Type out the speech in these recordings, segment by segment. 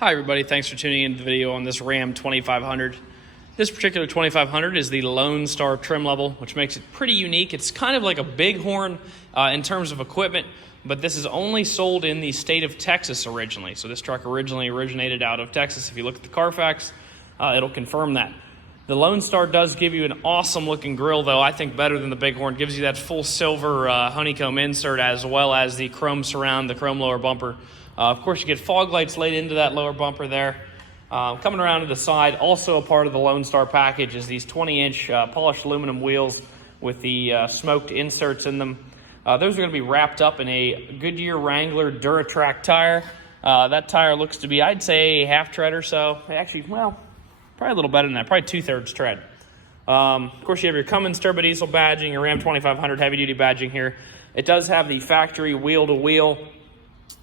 Hi everybody, thanks for tuning into the video on this Ram 2500. This particular 2500 is the Lonestar trim level, which makes it pretty unique. It's kind of like a bighorn in terms of equipment, but this is only sold in the state of Texas originally. So this truck originally originated out of Texas. If you look at the Carfax, it'll confirm that. The Lonestar does give you an awesome looking grille though, I think better than the bighorn. Gives you that full silver honeycomb insert as well as the chrome surround, the chrome lower bumper. Of course, you get fog lights laid into that lower bumper there. Coming around to the side, also a part of the Lonestar package is these 20-inch polished aluminum wheels with the smoked inserts in them. Those are going to be wrapped up in a Goodyear Wrangler Duratrack tire. That tire looks to be, I'd say, half tread or so. Actually, well, probably a little better than that, probably 2/3 tread. Of course, you have your Cummins Turbo Diesel badging, your Ram 2500 heavy-duty badging here. It does have the factory wheel-to-wheel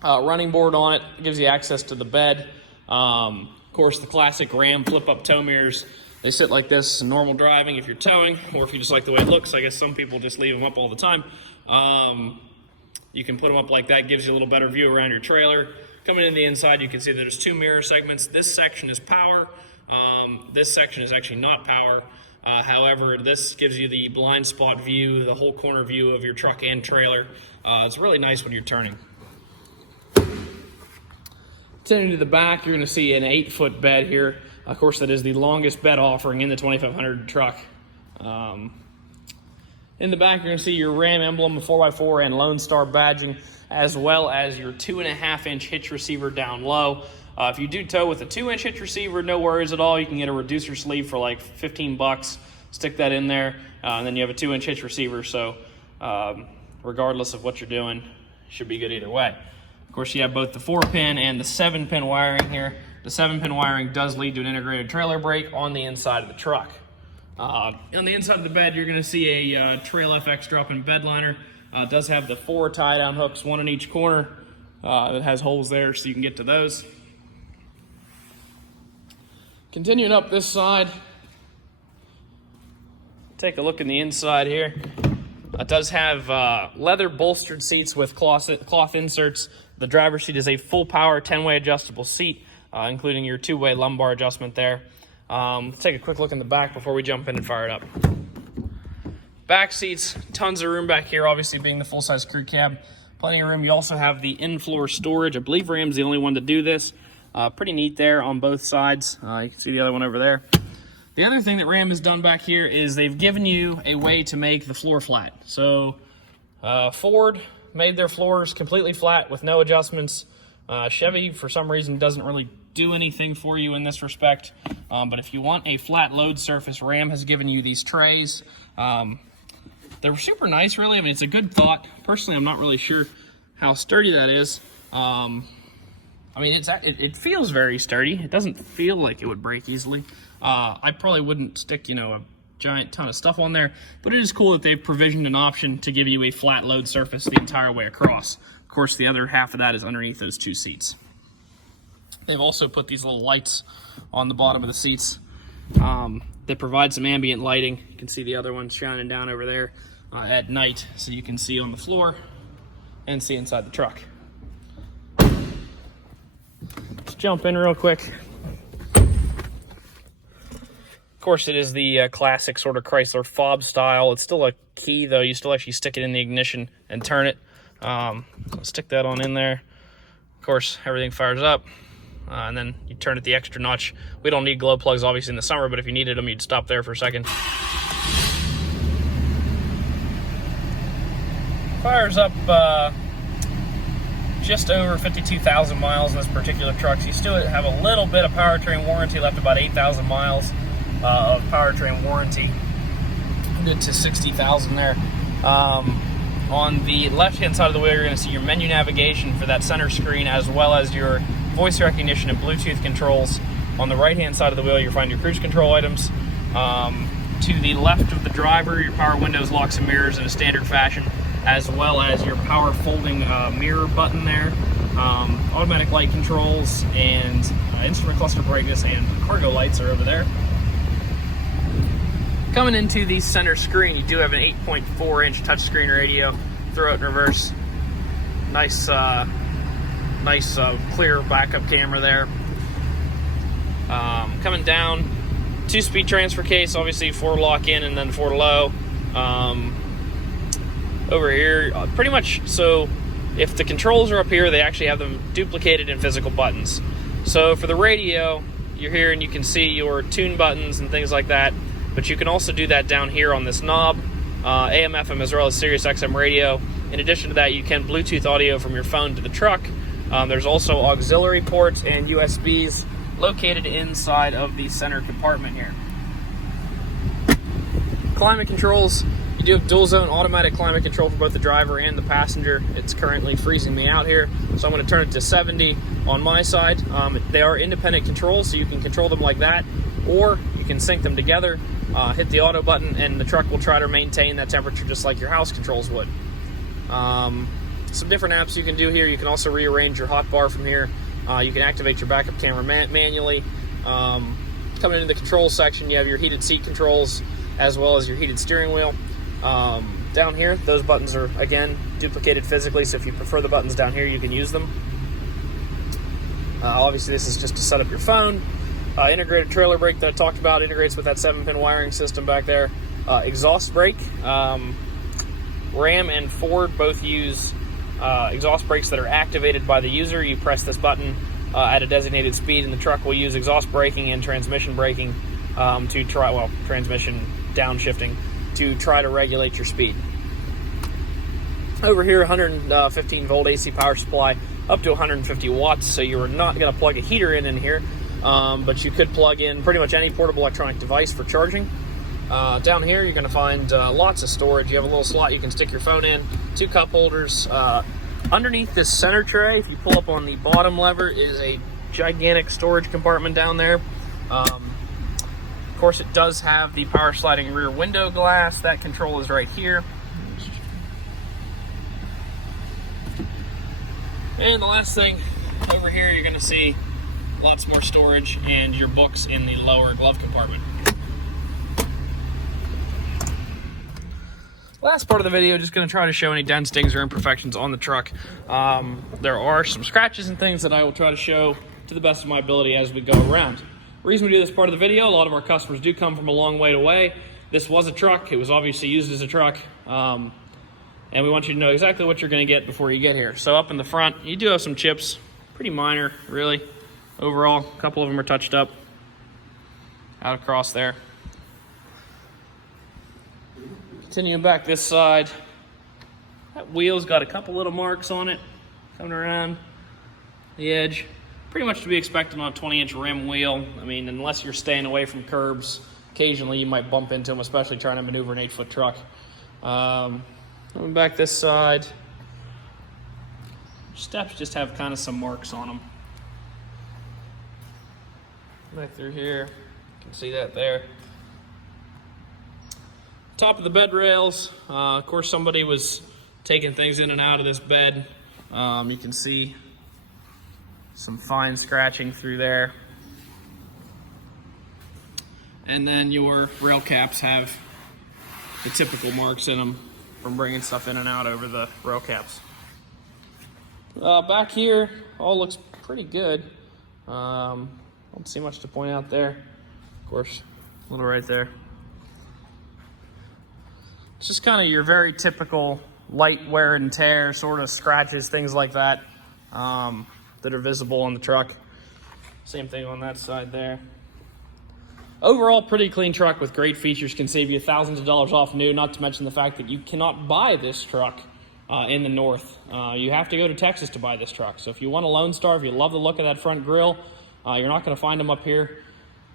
running board on it. It gives you access to the bed. Of course, the classic Ram flip-up tow mirrors. They sit like this in normal driving if you're towing, or if you just like the way it looks. I guess some people just leave them up all the time. You can put them up like that. Gives you a little better view around your trailer. Coming in the inside, you can see there's two mirror segments. This section is power. This section is actually not power. However, this gives you the blind spot view, the whole corner view of your truck and trailer. It's really nice when you're turning. Turning to the back, you're going to see an 8-foot bed here. Of course, that is the longest bed offering in the 2500 truck. In the back, you're going to see your Ram emblem, 4x4, and Lonestar badging, as well as your 2.5-inch hitch receiver down low. If you do tow with a 2-inch hitch receiver, no worries at all. You can get a reducer sleeve for like 15 bucks. Stick that in there, and then you have a 2-inch hitch receiver. So regardless of what you're doing, should be good either way. Of course, you have both the 4-pin and the 7-pin wiring here. The 7-pin wiring does lead to an integrated trailer brake on the inside of the truck. On the inside of the bed, you're going to see a Trail FX drop-in bed liner. It does have the 4 tie-down hooks, one in each corner. That has holes there so you can get to those. Continuing up this side, take a look in the inside here. It does have leather bolstered seats with cloth inserts. The driver's seat is a full power 10-way adjustable seat, including your 2-way lumbar adjustment there. Let's take a quick look in the back before we jump in and fire it up. Back seats, tons of room back here, obviously being the full-size crew cab. Plenty of room. You also have the in-floor storage. I believe Ram's the only one to do this. Pretty neat there on both sides. You can see the other one over there. The other thing that Ram has done back here is they've given you a way to make the floor flat. So Ford made their floors completely flat with no adjustments. Chevy, for some reason, doesn't really do anything for you in this respect. But if you want a flat load surface, Ram has given you these trays. They're super nice, really. I mean, it's a good thought. Personally, I'm not really sure how sturdy that is. I mean, it feels very sturdy. It doesn't feel like it would break easily. I probably wouldn't stick, a giant ton of stuff on there, but it is cool that they've provisioned an option to give you a flat load surface the entire way across. Of course, the other half of that is underneath those 2 seats. They've also put these little lights on the bottom of the seats that provide some ambient lighting. You can see the other ones shining down over there at night, so you can see on the floor and see inside the truck. Let's jump in real quick. Of course, it is the classic sort of Chrysler fob style. It's still a key, though. You still actually stick it in the ignition and turn it. So stick that on in there. Of course, everything fires up, and then you turn it the extra notch. We don't need glow plugs, obviously, in the summer, but if you needed them, you'd stop there for a second. Fires up just over 52,000 miles in this particular truck. So you still have a little bit of powertrain warranty left, about 8,000 miles of powertrain warranty. Good to 60,000 there. On the left-hand side of the wheel, you're going to see your menu navigation for that center screen, as well as your voice recognition and Bluetooth controls. On the right-hand side of the wheel, you'll find your cruise control items. To the left of the driver, your power windows, locks, and mirrors in a standard fashion, as well as your power folding mirror button there, automatic light controls, and instrument cluster brightness and cargo lights are over there. Coming into the center screen, you do have an 8.4-inch touchscreen radio. Throw it in reverse. Nice clear backup camera there. Coming down, 2-speed transfer case, obviously 4 lock in and then 4 low. Over here, pretty much, so if the controls are up here, they actually have them duplicated in physical buttons. So for the radio, you're here and you can see your tune buttons and things like that, but you can also do that down here on this knob, AM, FM, as well as Sirius XM radio. In addition to that, you can Bluetooth audio from your phone to the truck. There's also auxiliary ports and USBs located inside of the center compartment here. Climate controls, you do have dual zone automatic climate control for both the driver and the passenger. It's currently freezing me out here, so I'm going to turn it to 70 on my side. They are independent controls, so you can control them like that, or you can sync them together, hit the auto button, and the truck will try to maintain that temperature just like your house controls would. Some different apps you can do here. You can also rearrange your hot bar from here. You can activate your backup camera manually. Coming into the control section, you have your heated seat controls as well as your heated steering wheel. Down here, those buttons are, again, duplicated physically, so if you prefer the buttons down here, you can use them. Obviously, this is just to set up your phone. Integrated trailer brake that I talked about integrates with that 7-pin wiring system back there. Exhaust brake. Ram and Ford both use exhaust brakes that are activated by the user. You press this button at a designated speed, and the truck will use exhaust braking and transmission braking to try, well, transmission downshifting to try to regulate your speed. Over here, 115 volt AC power supply up to 150 watts, so you're not going to plug a heater in here, but you could plug in pretty much any portable electronic device for charging. Down here, you're going to find lots of storage. You have a little slot you can stick your phone in, 2 cup holders. Underneath this center tray, if you pull up on the bottom lever, is a gigantic storage compartment down there. Of course, it does have the power sliding rear window glass. That control is right here. And the last thing, over here, you're going to see lots more storage and your books in the lower glove compartment. Last part of the video, just going to try to show any dents, dings, or imperfections on the truck. There are some scratches and things that I will try to show to the best of my ability as we go around. The reason we do this part of the video, a lot of our customers do come from a long way away. This was a truck. It was obviously used as a truck. And we want you to know exactly what you're going to get before you get here. So up in the front, you do have some chips. Pretty minor, really. Overall, a couple of them are touched up out across there. Continuing back this side, that wheel's got a couple little marks on it coming around the edge. Pretty much to be expected on a 20-inch rim wheel. I mean, unless you're staying away from curbs, occasionally you might bump into them, especially trying to maneuver an 8-foot truck. Coming back this side, steps just have kind of some marks on them. Back through here, you can see that there. Top of the bed rails, of course somebody was taking things in and out of this bed. You can see some fine scratching through there. And then your rail caps have the typical marks in them from bringing stuff in and out over the rail caps. Back here, all looks pretty good. Don't see much to point out there. Of course, a little right there. It's just kind of your very typical light wear and tear sort of scratches, things like that, that are visible on the truck. Same thing on that side there. Overall, pretty clean truck with great features. Can save you thousands of dollars off new, not to mention the fact that you cannot buy this truck in the north. You have to go to Texas to buy this truck. So if you want a Lonestar, if you love the look of that front grille, you're not going to find them up here.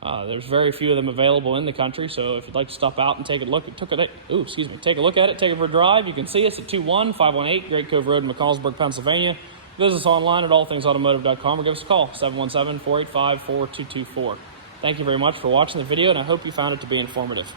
There's very few of them available in the country, so if you'd like to stop out and take a look at it, take it for a drive, you can see us at 21518 Great Cove Road in McConnellsburg, Pennsylvania. Visit us online at allthingsautomotive.com or give us a call, 717-485-4224. Thank you very much for watching the video, and I hope you found it to be informative.